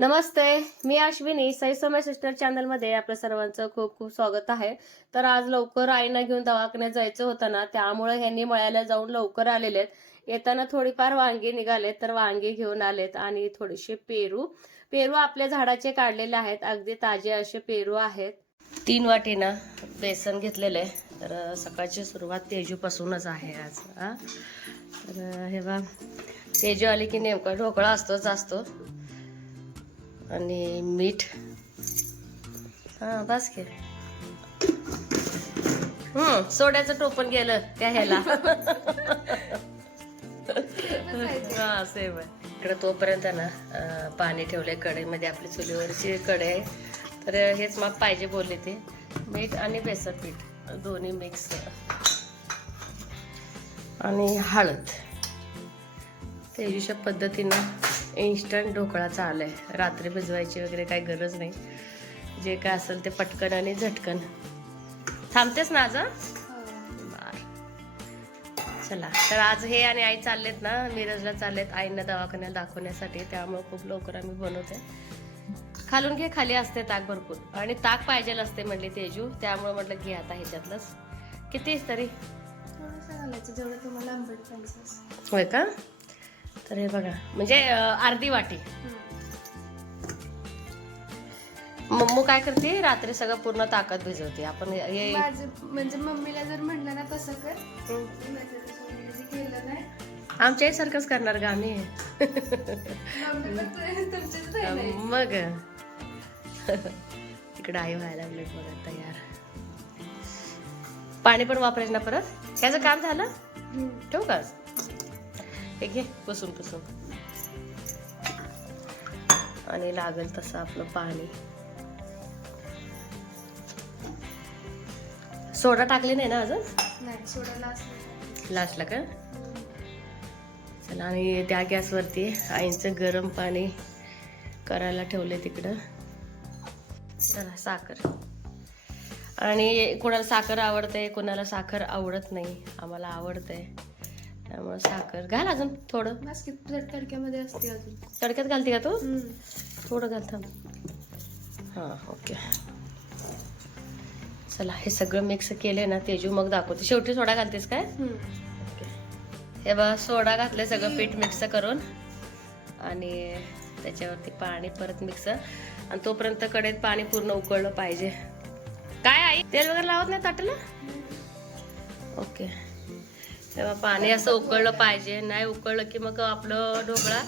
नमस्ते मी अश्विनी साई सिस्टर चॅनलमध्ये आपल्या सर्वांचं खूप खूप स्वागत आहे. तर आज लवकर आईना घेऊन दवाखान्यात जायचं होतं ना त्यामुळे ह्यांनी मळ्याला जाऊन लवकर आलेले आहेत येताना थोडीफार वांगी निघालेत तर वांगी घेऊन आलेत आणि थोडेसे पेरू. पेरू आपल्या झाडाचे काढलेले आहेत अगदी ताजे असे पेरू आहेत. तीन वाटीनं बेसन घेतलेलं आहे. तर सकाळची सुरुवात तेजूपासूनच आहे आज तर हे बा तेजू आली की नेमका ढोकळा असतोच असतो. आणि मीठ. हा बस घे हम्म सोड्याचं टोपण गेलं त्या ह्याला. हा सेम आहे. इकडे तोपर्यंत ना अं, पाणी ठेवलंय कढईमध्ये आपली चुलीवरची कढई आहे. तर हेच मग पाहिजे बोलले ते. मीठ आणि बेसन पीठ दोन्ही मिक्स आणि हळद. तेजूच्या पद्धतीनं इन्स्टंट ढोकळा चालू आहे. रात्री भिजवायची वगैरे काही गरज नाही. जे काय असेल ते पटकन आणि झटकन. थांबतेस ना आज हं? चला तर आज हे आणि आई चाललेत ना मिरजला चाललेत आईंना दवाखान्यात दाखवण्यासाठी. त्यामुळे खूप लवकर आम्ही बनवते खालून घे खाली असते ताक भरपूर. आणि ताक पाहिजे असते म्हणली तेजू. त्यामुळे म्हटलं घे आता ह्याच्यातलंच. कितीच तरी. होय का? तर हे बघा. म्हणजे अर्धी वाटी. मम्मू काय करते? रात्री सगळं पूर्ण ताकद भिजवते. आपण हे म्हणजे मम्मीला जर म्हणलं ना तसं कर. केलं नाही. आमच्याही सारखंच करणार गा आम्ही. मग. इकडे आई व्हायला लागले बघा तयार पाणी पण वापरायचं ना परत? ह्याचं काम झालं. ठेवू का हे घे पुसून पुसून. आणि लागेल तसं आपलं पाणी. सोडा टाकले नाही ना अजून? लास्टला का? चला आणि त्या गॅसवरती आईचं गरम पाणी करायला ठेवले तिकडं. चला साखर. आणि कोणाला साखर आवडते कोणाला साखर आवडत नाही आम्हाला आवडते त्यामुळे साखर घाल अजून थोडं. बस की तडक्यामध्ये असते अजून. तडक्यात घालते का तू. थोडं घाल थांब. हां ओके. चला हे सगळं मिक्स केले ना तेजू मग दाखवते. शेवटी सोडा घालतेस काय. हे बघा सोडा घातले सगळं पीठ मिक्स करून. आणि त्याच्यावरती पाणी परत मिक्स आणि तोपर्यंत कडेत पाणी पूर्ण उकळलं पाहिजे. काय आई? तेल वगैरे लावत नाही ताटला? ओके. तेव्हा पाणी असं उकळलं पाहिजे. नाही उकळलं की मग आपलं ढोकळा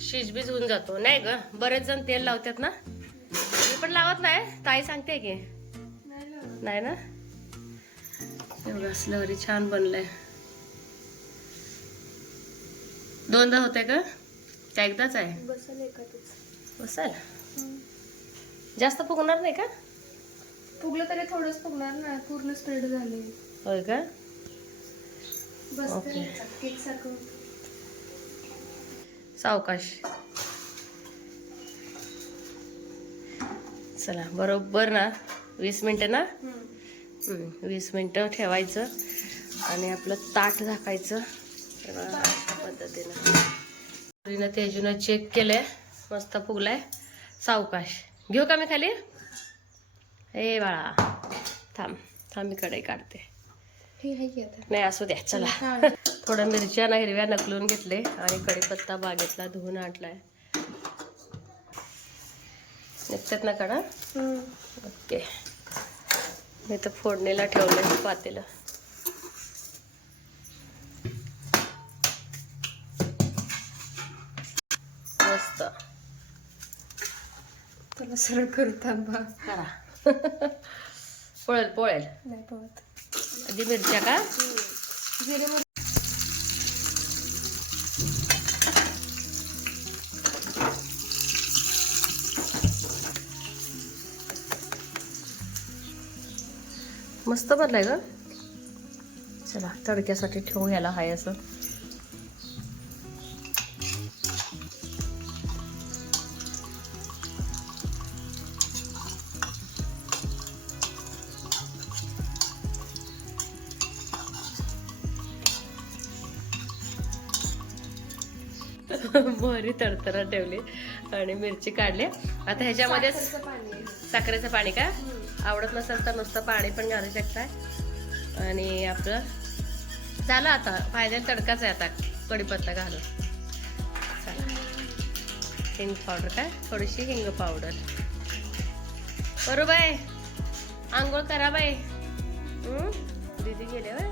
शिजबीज होऊन जातो. नाही ग? बरेच जण तेल लावतात ना? मी पण लावत नाही. ताई सांगते की. नाही ना? एवढं असलं छान बनलंय. दोनदा होते का त्या एकदाच आहे? बसेल जास्त फुगणार नाही का? फुगलं तरी थोडंच फुगणार ना. पूर्ण स्प्रेड झाले होय का ओके. सावकाश. चला बरोबर ना? वीस मिनटं ना? वीस मिनटं ठेवायचं आणि आपलं ताट झाकायचं. अशा पद्धतीनं. तेजूनं चेक केलंय. मस्त फुगलाय. सावकाश. घेऊ का मी खाली? ए बाळा. थांब. थांब मी कढई काढते. हे नाही असू द्या चला. थोडं मिरच्या ना हिरव्या नकलून घेतले आणि कढीपत्ता बागेतला धुवून आणलाय. निघतात ना कडा. ओके. मी तर फोडणीला ठेवलंय पातेलं. मस्त. तुला सरळ करू थांबा. करा पोळेल पोळेल. नाही पळत. आधी मिरच्या का? मस्त बनलाय ग. चला तडक्यासाठी ठेवू याला हाय असं. मोहरी तडतडा ठेवली आणि मिरची काढली. आता ह्याच्यामध्ये साखरेचं पाणी का. आवडत नसेल तर नुसतं पाणी पण घालू शकताय. आणि आपलं झालं आता. फायद्याला तडकाच आहे आता. कढीपत्ता घालून. चला. हिंग पावडर काय? थोडीशी हिंग पावडर. बरोबर आहे. आंघोळ करा बाई? दीदी गेले बाय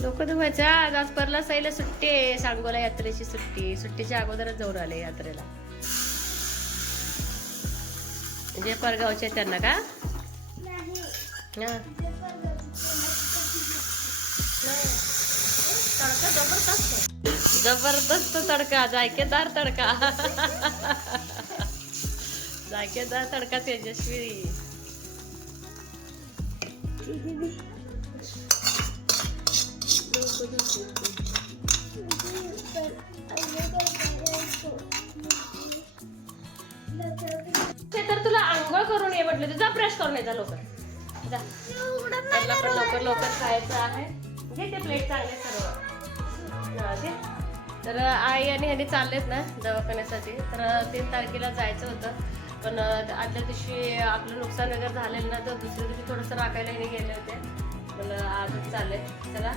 लोक धुवायचं आज आज परला सैला सुट्टी आहे. सांगोला यात्रेची सुट्टी. सुट्टीच्या अगोदरच जाऊन आले यात्रेला. जे परगावचे आहेत त्यांना का. तडका जबरदस्त जबरदस्त तडका जायकेदार तडका. जायकेदार तडका तेजस्वी ते तर तुला आंघोळ करून ये म्हटलं तुझा ब्रश करून येजा लवकर. जा. त्याला पण लवकर लवकर खायचं आहे. घे ते प्लेट चांगले सर्व. हा, घे. तर आई आणि ह्याने चाललेत ना दवाखान्यासाठी. तर तीन तारखेला जायचं होतं. पण आदल्या दिवशी आपलं नुकसान वगैरे झालेलं ना तर दुसऱ्या दिवशी थोडंसं राखायला गेले होते. मला आजच चालले. चला.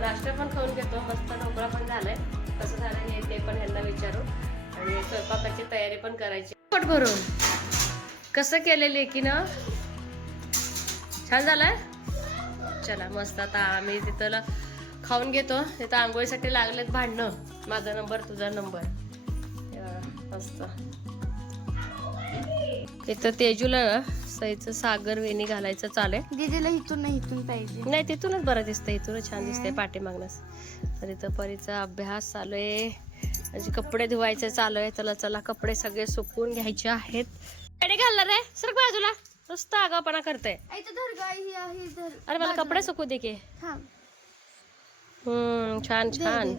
नाश्ता पण खाऊन घेतो. मस्त ढोकळा पण झालाय. कसं झालं हे ते पण ह्यांना विचारू आणि स्वयंपाकाची तयारी पण करायची. पोट भरून. कसं केलेले की ना? छान झालंय? चला मस्त. आता आम्ही तिथं खाऊन घेतो. तिथं आंघोळीसाठी लागलेत भांडणं. माझा नंबर तुझा नंबर. मस्त. इथं तेजूला ना सईचं सागर वेणी घालायचं चालेल? दीदीला इथून नाही इथून पाहिजे. नाही तिथूनच बरं दिसतंय इथूनच छान दिसतंय पाठीमागनच. तर इथं परीचा अभ्यास चालू आहे. म्हणजे कपडे धुवायचे चालू आहे चला चला कपडे सगळे सुकवून घ्यायचे आहेत. गाडी घालणार आहे? सर बाजूला. नुसतं आगावपणा करते ही आहे अरे मला कपडे सुकू दे की. हम्म छान छान.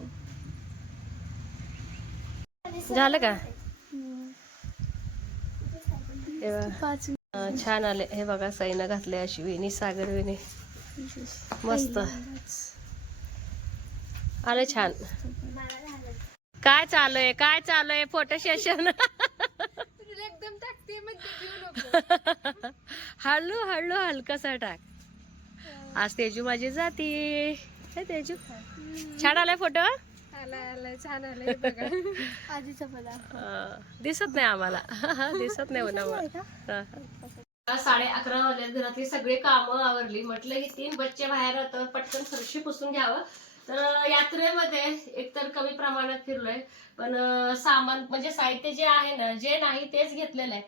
झालं का? छान आले. हे बघा सईनं घातले अशी वेणी सागर वेणी. मस्त. आले छान. काय चालू आहे काय चालू आहे फोटो सेशन हळू हळू हलकासा टाक. आज तेजू माझी जाती. हे तेजू. छान आलाय फोटो छान आलंय दिसत नाही आम्हाला. दिसत नाही उन्हामुळे. साडे अकरा वाजल्यात घरातली सगळी कामं आवरली. म्हटलं की तीन बच्चे बाहेर होतं पटकन फरशी पुसून घ्यावं. तर यात्रेमध्ये एकतर कमी प्रमाणात फिरलोय. पण सामान म्हणजे साहित्य जे आहे ना जे नाही तेच घेतलेलं आहे.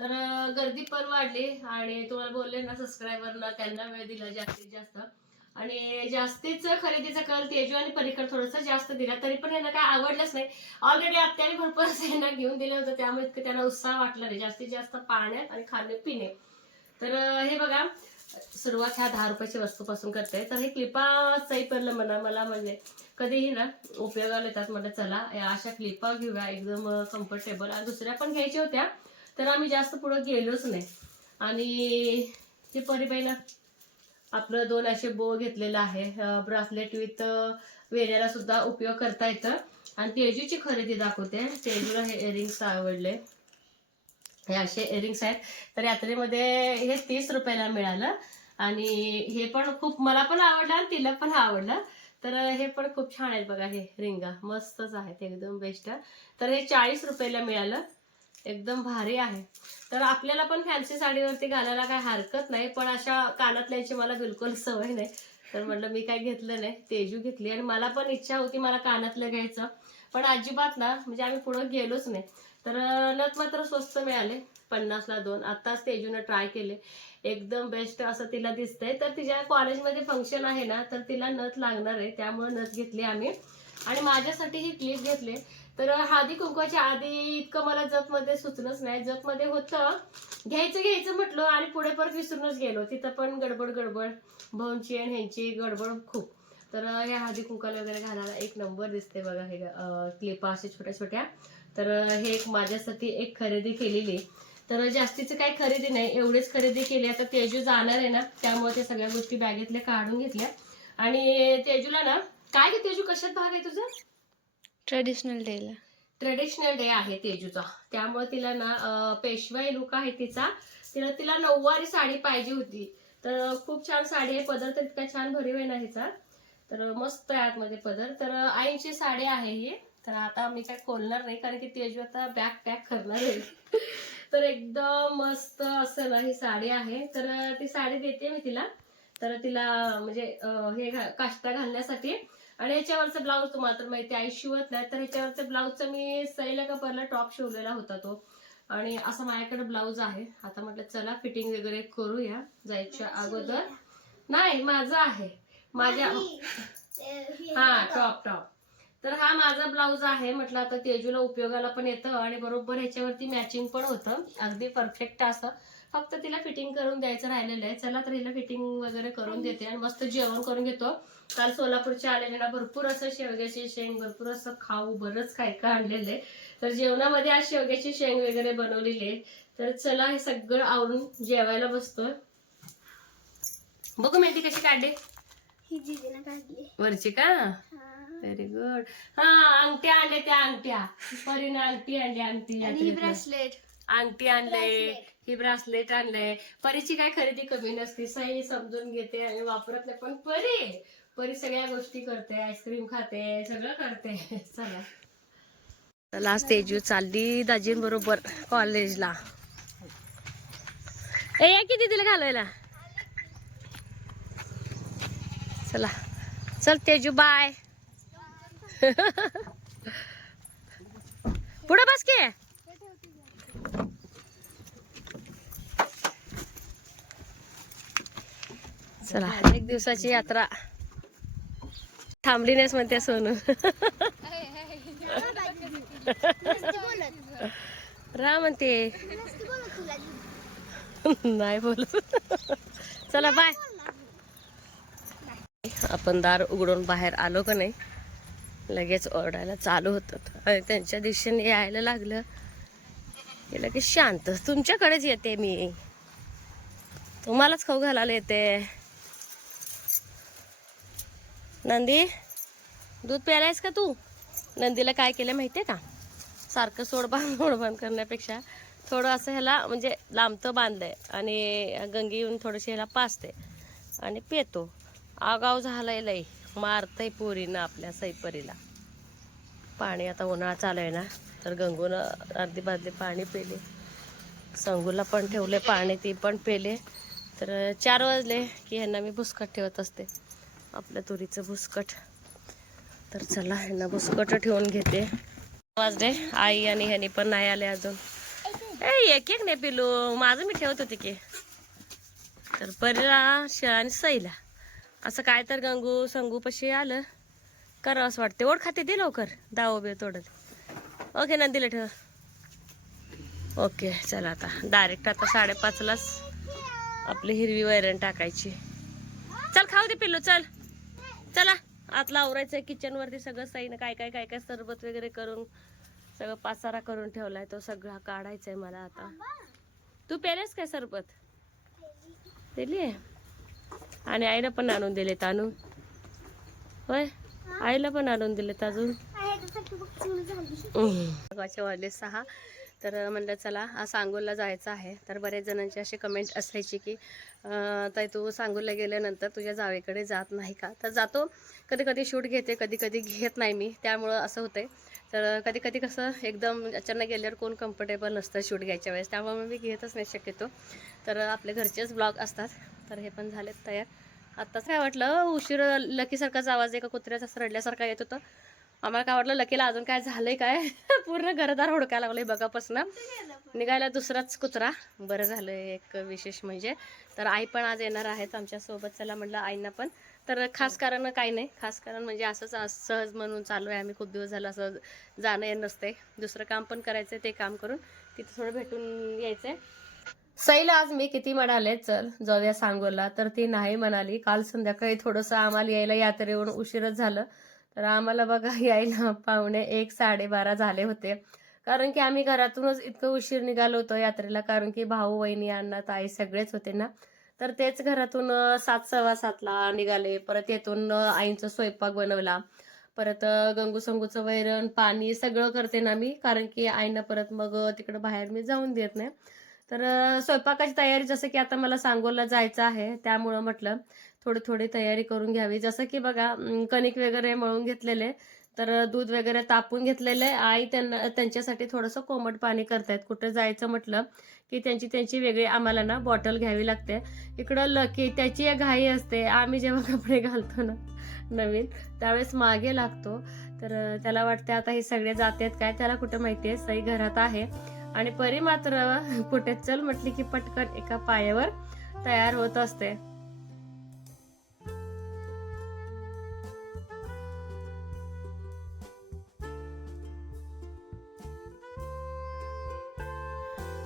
तर गर्दी पण वाढली आणि तुम्हाला बोलले ना सबस्क्रायबरना त्यांना वेळ दिला जास्तीत जास्त. आणि जास्तीच खरेदीचा कल तेजू आणि परीकर थोडंसं जास्त दिला. तरी पण यांना काय आवडलंच नाही. ऑलरेडी आत्याने भरपूर यांना घेऊन दिलं होतं. त्यामुळे इतकं त्यांना उत्साह वाटला नाही. जास्तीत जास्त पाण्यात आणि खाणे पिणे. तर हे बघा. सुरुवात ह्या दहा रुपयाच्या वस्तूपासून करते. तर हे क्लिपाचाही पडलं म्हणा मला म्हणजे कधीही ना उपयोगाला येतात मला चला. या अशा क्लिपा घेऊया. एकदम कम्फर्टेबल आणि दुसऱ्या पण घ्यायच्या होत्या. तर आम्ही जास्त पुढं गेलोच नाही. आणि ती ना आपलं दोन असे बो घेतलेलं आहे. ब्रासलेट विथ वेण्याला सुद्धा उपयोग करता येतं. आणि तेजूची खरेदी दाखवते. तेजूला हे इयरिंग्स आवडले. हे असे इयरिंग्स आहेत. तर यात्रेमध्ये हे तीस रुपयाला मिळालं. आणि हे पण खूप मला पण आवडलं आणि तिला पण आवडलं. तर हे पण खूप छान आहेत बघा हे रिंगा. मस्तच आहेत. एकदम बेस्ट तर हे चाळीस रुपयाला मिळालं. एकदम भारी आहे. तर आपल्याला पण फॅन्सी साडीवरती घालायला काय हरकत नाही पण अशा कानातल्यांची मला बिलकुल सवय नाही. तर म्हटलं मी काय घेतलं नाही तेजू घेतली आणि मला पण इच्छा होती मला कानातलं घ्यायचं. पण अजिबात ना म्हणजे आम्ही पुढं गेलोच नाही. तर नथ मात्र स्वस्त मिळाले पन्नासला दोन. आत्ताच तेजूनं ट्राय केले. एकदम बेस्ट असं तिला दिसतंय. तर तिच्या कॉलेजमध्ये फंक्शन आहे ना तर तिला नथ लागणार आहे. त्यामुळे नथ घेतली आम्ही. आणि माझ्यासाठी ही क्लिप घेतली. तर हळदी कुंकवाच्या आधी इतकं मला जपमध्ये सुचलंच नाही. जपमध्ये होतं घ्यायचं घ्यायचं म्हटलं आणि पुढे परत विसरूनच गेलो. तिथं पण गडबड गडबड. भाऊंची आणि ह्यांची गडबड खूप. तर या हळदी कुंकाला वगैरे घालायला एक नंबर दिसते बघा हे क्लिपा अशा छोट्या छोट्या. तर हे एक माझ्यासाठी एक खरेदी केलेली. तर जास्तीचं काही खरेदी नाही. एवढेच खरेदी केली. आता तेजू जाणार आहे ना त्यामुळे त्या सगळ्या गोष्टी बॅगेतल्या काढून घेतल्या. आणि तेजूला ना काय गे तेजू? कशात भाग आहे तुझा? ट्रेडिशनल डेला ट्रेडिशनल डे आहे तेजूचा. त्यामुळे तिला ना पेशवाई लुक आहे तिचा. तिला तिला नऊवारी साडी पाहिजे होती. तर खूप छान साडी आहे. पदर तर इतका छान भरीव आहे ना हिचा. तर मस्त आहे आतमध्ये पदर. तर आईची साडी आहे ही. तर आता मी काय खोलणार नाही कारण की तेजू आता बॅग पॅक करणार आहे. तर एकदम मस्त असं ना ही साडी आहे. तर ती साडी देते मी तिला. तर तिला म्हणजे हे काष्टा घालण्यासाठी. आणि ह्याच्यावरचा ब्लाऊज तुम्हाला तर माहिती आहे, आई शिवत नाही तर ह्याच्यावरचा ब्लाऊजचा मी सैला कपरला टॉप शिवलेला होता तो. आणि असा माझ्याकडे ब्लाऊज आहे. आता म्हटलं चला फिटिंग वगैरे करूया जायच्या अगोदर. नाही माझा आहे. माझ्या हा टॉप टॉप तर हा माझा ब्लाऊज आहे. म्हटलं आता तेजूला उपयोगाला पण येतं आणि बरोबर ह्याच्यावरती मॅचिंग पण होतं. अगदी परफेक्ट असं. फक्त तिला फिटिंग करून द्यायचं राहिलेलं आहे. चला तर हिला फिटिंग वगैरे करून देते आणि मस्त जेवण करून घेतो. काल सोलापूरच्या आलेले ना भरपूर असं शेवग्याची शेंग भरपूर असं खाऊ बरंच काय काय आणलेलं आहे. तर जेवणामध्ये आज शेवग्याची शेंग वगैरे बनवलेली आहे. तर चला हे सगळं आवरून जेवायला बसतोय. बघू मेहंदी कशी काढली. ही वरची का? व्हेरी गुड हा अंगठ्या आणल्या त्या अंगठ्या. परीने अंगठी आणली अंगठी. ब्रेसलेट अंगठी आणले ही ब्रासलेट आणलंय परीची काय खरेदी कमी नसते सही समजून घेते आणि वापरत नाही. पण परी परी सगळ्या गोष्टी करते आईस्क्रीम खाते सगळं करते. चला. चला तेजू चालली दाजीन बरोबर कॉलेजला ए या किती तिला घालवायला? चला. चल तेजू बाय पुढे बस के. चला. एक दिवसाची यात्रा. थांबली नाहीच म्हणते सोनू. रा म्हणते. नाही बोल चला बाय. आपण दार उघडून बाहेर आलो का नाही? लगेच ओरडायला चालू होतं आणि त्यांच्या दिशेने यायला लागलं. की लगेच शांत. तुमच्याकडेच येते मी. तुम्हालाच खाऊ घालायला येते. नंदी दूध प्यायलायस का तू? नंदीला काय केलं माहितीये का? सारखं सोडबांध मोडबांध करण्यापेक्षा थोडं असं ह्याला म्हणजे लांबतं बांधलंय आणि गंगी येऊन थोडीशी ह्याला पाचते आणि पेतो. आगाव झालंय लई. मारतय पोरीनं आपल्या सैपरीला. पाणी आता उन्हाळा चालू आहे ना तर गंगूनं अर्धी बादली पाणी पेले. संगूला पण ठेवले पाणी ती पण पेले. तर चार वाजले की ह्यांना मी भुसकट ठेवत असते. आपल्या तुरीचं भुसकट. तर चला ह्यांना भुसकट ठेवून घेते. वाजले. आई आणि ह्यानी पण नाही आले अजून. ए एक एक नाही पिलू. माझं मी ठेवत होते की. तर परीला श आणि सईला असं काय तर गंगू संगू पशी आलं. करावं असं वाटते ओढ खाते दे लवकर. दाव बे तोडत. ओके ना दिलं ठेव. ओके चला आता. डायरेक्ट आता साडेपाचलाच आपली हिरवी वैरण टाकायची. चल खाऊ दे पिल्लू चल. चला आतला आवरायचं आहे किचनवरती सगळं साईनं काय काय काय काय सरबत वगैरे करून सगळं पाचारा करून ठेवलाय तो सगळा काढायचा आहे मला आता. तू पेलेस काय सरबत? दिली आहे. आणि आईनं पण आणून दिले तानू होय? आईला पण आणून दिलेत अजून. सकाळचे वाजले सहा. तर म्हणलं चला आज सांगोलला जायचं आहे. तर बरेच जणांची अशी कमेंट असायची की ताई तू सांगोलला गेल्यानंतर तुझ्या जावेकडे जात नाही का? तर जातो. कधी कधी शूट घेते कधी कधी घेत नाही मी. त्यामुळं असं होतं तर कधी कधी कसं एकदम अचानक गेल्यावर कोण कम्फर्टेबल नसतं शूट घ्यायच्या वेळेस. त्यामुळे मी घेतच नाही शक्यतो. तर आपले घरचेच ब्लॉग असतात. तर हे पण झालेत तयार. आत्ताच काय वाटलं? उशीर लकीसारखाच आवाज एका कुत्र्याचा रडल्यासारखा येत होतं. आम्हाला काय वाटलं लकीला अजून काय झालंय काय? पूर्ण घरदार हुडकायला लागलंय बघापासून. निघायला दुसराच कुत्रा. बरं झालं एक विशेष म्हणजे. तर आई पण आज येणार आहेत आमच्यासोबत चला म्हटलं आईंना पण. तर खास कारण काही नाही. खास कारण म्हणजे असंच सहज म्हणून चालू आहे. आम्ही खूप दिवस झालं असं जाणं नसते दुसरं काम पण करायचं ते काम करून. तिथं थोडं भेटून यायचंय. सईला आज मी किती म्हणाले? चल जाऊया सांगोला. तर ती नाही म्हणाली. काल संध्याकाळी थोडंसं आम्हाला यायला यात्रेवरून उशीरच झालं. तर आम्हाला बघा यायला पाहुणे एक साडेबारा झाले होते. कारण की आम्ही घरातूनच इतकं उशीर निघालो होतो यात्रेला कारण की भाऊ वहिनी अण्णा ताई सगळेच होते ना. तर तेच घरातून सात सव्वा सातला निघाले. परत येथून आईंचा स्वयंपाक बनवला. परत गंगू संगूचं वैरण पाणी सगळं करते ना मी. कारण की आईनं परत मग तिकडं बाहेर मी जाऊन देत नाही. तर स्वयंपाकाची तयारी जसं की आता मला सांगोला जायचं आहे त्यामुळं म्हटलं थोडी थोडी तयारी करून घ्यावी. जसं की बघा कणिक वगैरे मळून घेतलेले तर दूध वगैरे तापून घेतलेले. आई त्यांना त्यांच्यासाठी थोडंसं कोमट पाणी करतायत. कुठं जायचं म्हटलं की त्यांची त्यांची वेगळी आम्हाला ना बॉटल घ्यावी लागते. इकडं लकी त्याची एक घाई असते. आम्ही जेव्हा कपडे घालतो ना नवीन त्यावेळेस मागे लागतो. तर त्याला वाटते आता हे सगळे जातात काय त्याला कुठं माहिती आहे सई घरात आहे. आणि परी मात्र कुठे चल म्हटली की पटकन एका पायावर तयार होत असते.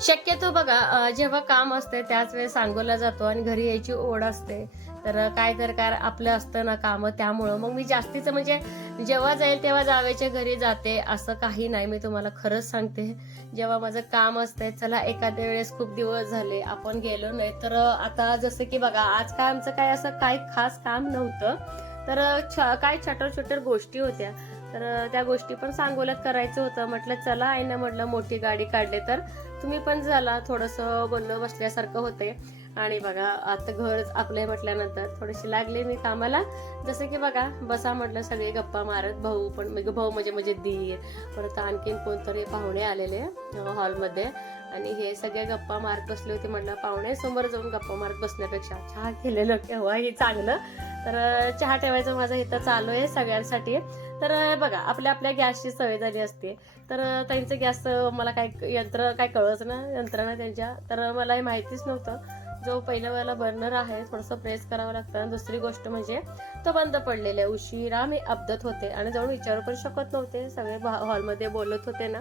शक्यतो बघा जेव्हा काम असते त्याच वेळेस सांगोला जातो आणि घरी यायची ओढ असते. तर काय तर काय आपलं असतं ना काम त्यामुळं मग मी जास्तीचं म्हणजे जेव्हा जाईल तेव्हा जावेच्या घरी जाते असं काही नाही. मी तुम्हाला खरंच सांगते जेव्हा माझं काम असतंय चला एखाद्या वेळेस खूप दिवस झाले आपण गेलो नाही तर आता जसं की बघा आज काय आमचं काय असं काही खास काम नव्हतं. तर छ- काय छोट्या छोट्या गोष्टी होत्या. तर त्या गोष्टी पण सांगोल्यात करायचं होतं. म्हटलं चला आईनं म्हटलं मोठी गाडी काढली तर तुम्ही पण झाला. थोडंसं बोलणं बसल्यासारखं होते आणि बघा आता घर आपले म्हटल्यानंतर थोडीशी लागले मी कामाला. जसं की बघा बसा म्हटलं सगळे गप्पा मारत भाऊ पण भाऊ म्हणजे म्हणजे धीर परत आणखीन कोणतरी पाहुणे आलेले हॉलमध्ये आणि हे सगळे गप्पा मारत बसले होते म्हटलं पाहुणे समोर जाऊन गप्पा मारत बसण्यापेक्षा. चहा केलेलं केव्हा हे चांगलं. तर चहा ठेवायचं माझं इथं चालू आहे सगळ्यांसाठी. तर बघा आपल्या आपल्या गॅसची सवय झाली असते. तर त्यांचं गॅस मला काय यंत्र काय कळच ना यंत्रणा त्यांच्या. तर मला हे माहितीच नव्हतं. जो पहिल्यावाला बर्नर आहे थोडंसं प्रेस करावं लागतं. आणि दुसरी गोष्ट म्हणजे तो बंद पडलेला आहे. उशिरा मी अपदत होते. आणि जाऊन विचारू पण शकत नव्हते. सगळे हॉलमध्ये बोलत होते ना.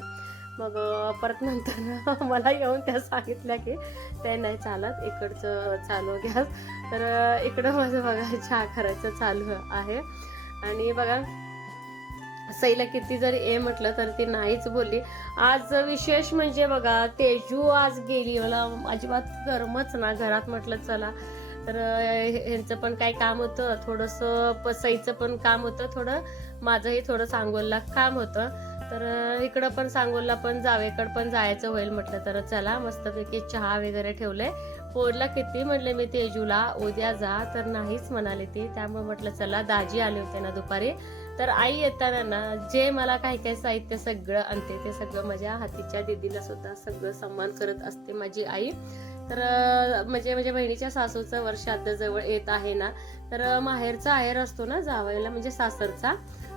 मग परत नंतर मला येऊन त्या सांगितल्या की ते नाही चालत. इकडचं चालू घ्या तर इकडं माझं बघा चहा करायचं चालू आहे. आणि बघा सईला किती जरी ए म्हटलं तर ती नाहीच बोलली. आज विशेष म्हणजे बघा तेजू आज गेली. मला अजिबात गरमच ना घरात म्हटलं चला. तर ह्यांचं पण काही काम होतं? थोडंसं प- सईचं पण काम होतं थोडं. माझंही थोडं सांगोलला काम होतं. तर इकडं पण सांगोलला पण जावेकडं पण जायचं होईल म्हटलं. तर चला मस्तपैकी चहा वगैरे ठेवले. पोरला किती म्हटले मी तेजूला उद्या जा. तर नाहीच म्हणाले ती. त्यामुळे म्हटलं चला दाजी आले होते ना दुपारी. तर आई येताना ना जे मला काही काही साहित्य सगळं आणते ते सगळं माझ्या हातीच्या दिदीला सुद्धा सगळं सन्मान करत असते माझी आई. तर म्हणजे माझ्या बहिणीच्या सासूचं वर्ष आता जवळ येत आहे ना तर माहेरचा आहेर असतो ना जावायला म्हणजे सासरचा.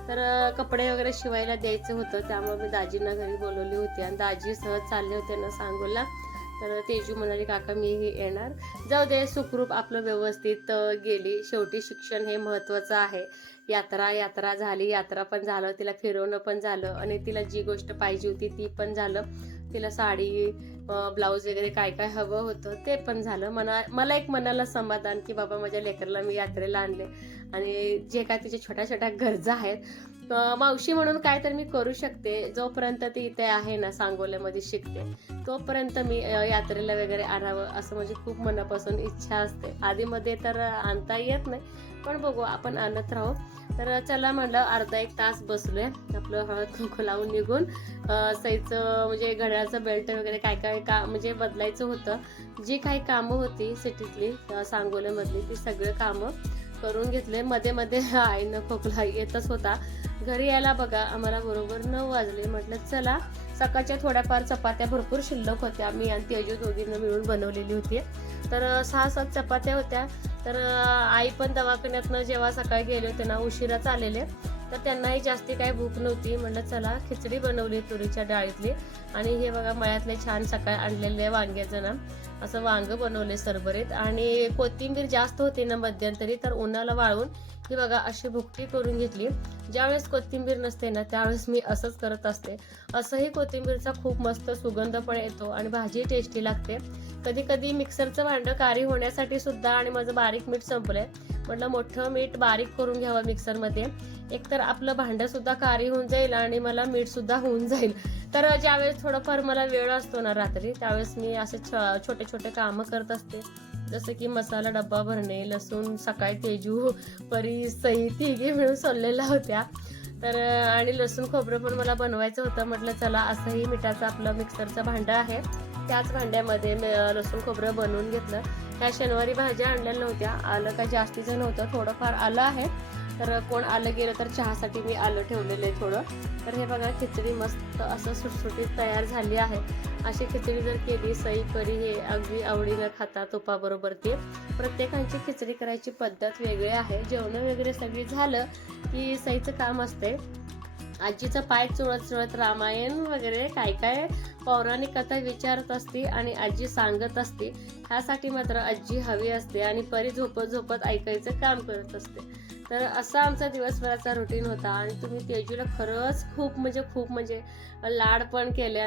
तर कपडे वगैरे शिवायला द्यायचं होतं त्यामुळे मी दाजींना घरी बोलवली होती. आणि दाजी सहज चालले होते ना सांगोला. तर तेजू म्हणाली काका मी येणार. जाऊ दे सुखरूप आपलं व्यवस्थित गेली. शेवटी शिक्षण हे महत्वाचं आहे. यात्रा यात्रा झाली. यात्रा पण झालं. तिला फिरवणं पण झालं. आणि तिला जी गोष्ट पाहिजे होती ती पण झालं. तिला साडी ब्लाऊज वगैरे काय काय हवं होतं ते पण झालं. मना मला एक मनाला समाधान की बाबा माझ्या लेकरला मी यात्रेला आणले आणि जे काय तिच्या छोट्या छोट्या गरजा आहेत मावशी म्हणून काय तर मी करू शकते. जोपर्यंत ती इथे आहे ना सांगोल्यामध्ये शिकते तोपर्यंत मी यात्रेला वगैरे आणावं असं माझी खूप मनापासून इच्छा असते. आधीमध्ये तर आणता येत नाही पण बघू आपण आणत राहू. तर चला म्हणलं अर्धा एक तास बसलोय. आपलं हळद कुंकू लावून निघून सईचं म्हणजे घड्याळाचं बेल्ट वगैरे काय काय का म्हणजे बदलायचं होतं. जी काही कामं होती सिटीतली सांगोल्यामधली ती सगळं कामं करून घेतले. मध्ये मध्ये आईनं खोकला येतच होता. घरी यायला बघा आम्हाला बरोबर नऊ वाजले. म्हटलं चला सकाळच्या थोड्याफार चपात्या भरपूर शिल्लक होत्या. मी आणि तेजू दोघींना मिळून बनवलेली होती. तर सहा सात चपात्या होत्या. तर आई पण दवाखान्यातनं जेव्हा सकाळी गेले होते ना उशिराच आलेले. तर त्यांनाही जास्ती काही भूक नव्हती. म्हणलं चला खिचडी बनवली तुरीच्या डाळीतली. आणि हे बघा मळ्यातले छान सकाळी आणलेले वांग्याचं ना असं वांग बनवले सरभरीत आणि कोथिंबीर जास्त होती ना मध्यंतरी तर उन्हाला वाळून ही बघा अशी भुकटी करून घेतली. ज्यावेळेस कोथिंबीर नसते ना त्यावेळेस मी असंच करत असते. असंही कोथिंबीरचा खूप मस्त सुगंध पण येतो आणि भाजी टेस्टी लागते. कधी कधी मिक्सरचं भांडं कारी होण्यासाठी सुद्धा आणि माझं बारीक मीठ संपलंय. म्हटलं मोठं मीठ बारीक करून घ्यावं मिक्सरमध्ये. एकतर आपलं भांडं सुद्धा कारी होऊन जाईल आणि मला मीठ सुद्धा होऊन जाईल. तर ज्यावेळेस थोडंफार मला वेळ असतो ना रात्री त्यावेळेस मी असे छ- छोटे छोटे कामं करत असते. जसं की मसाला डब्बा भरणे लसूण सकाळी तेजू परी सई तिघे मिळून सोडलेल्या होत्या. तर आणि लसूण खोबरं पण मला बनवायचं होतं. म्हटलं चला असंही मिठाचं आपलं मिक्सरचं भांडं आहे. त्याच भांड्यामध्ये मी लसूण खोबरं बनवून घेतलं. ह्या शनिवारी भाज्या आणलेल्या नव्हत्या. आलं काय जास्तीचं नव्हतं थोडंफार आलं आहे. तर कोण आलं गेलं तर चहासाठी मी आलं ठेवलेलं आहे थोडं. तर हे बघा खिचडी मस्त असं सुटसुटीत तयार झाली आहे. अशी खिचडी जर केली सई करी हे अगदी आवडीनं खाता तुपाबरोबर ते. प्रत्येकांची खिचडी करायची पद्धत वेगळी आहे. जेवणं वगैरे सगळी झालं की सईचं काम असते आजीचं पाय चुळत चुळत रामायण वगैरे काय काय पौराणिक कथा विचारत असते आणि आजी सांगत असते. ह्यासाठी मात्र आजी हवी असते आणि परी झोपत झोपत ऐकायचं काम करत असते. तर असा आमचा दिवसभराचा रुटीन होता आणि तुम्ही तेजूला खरंच खूप म्हणजे खूप म्हणजे लाड पण केले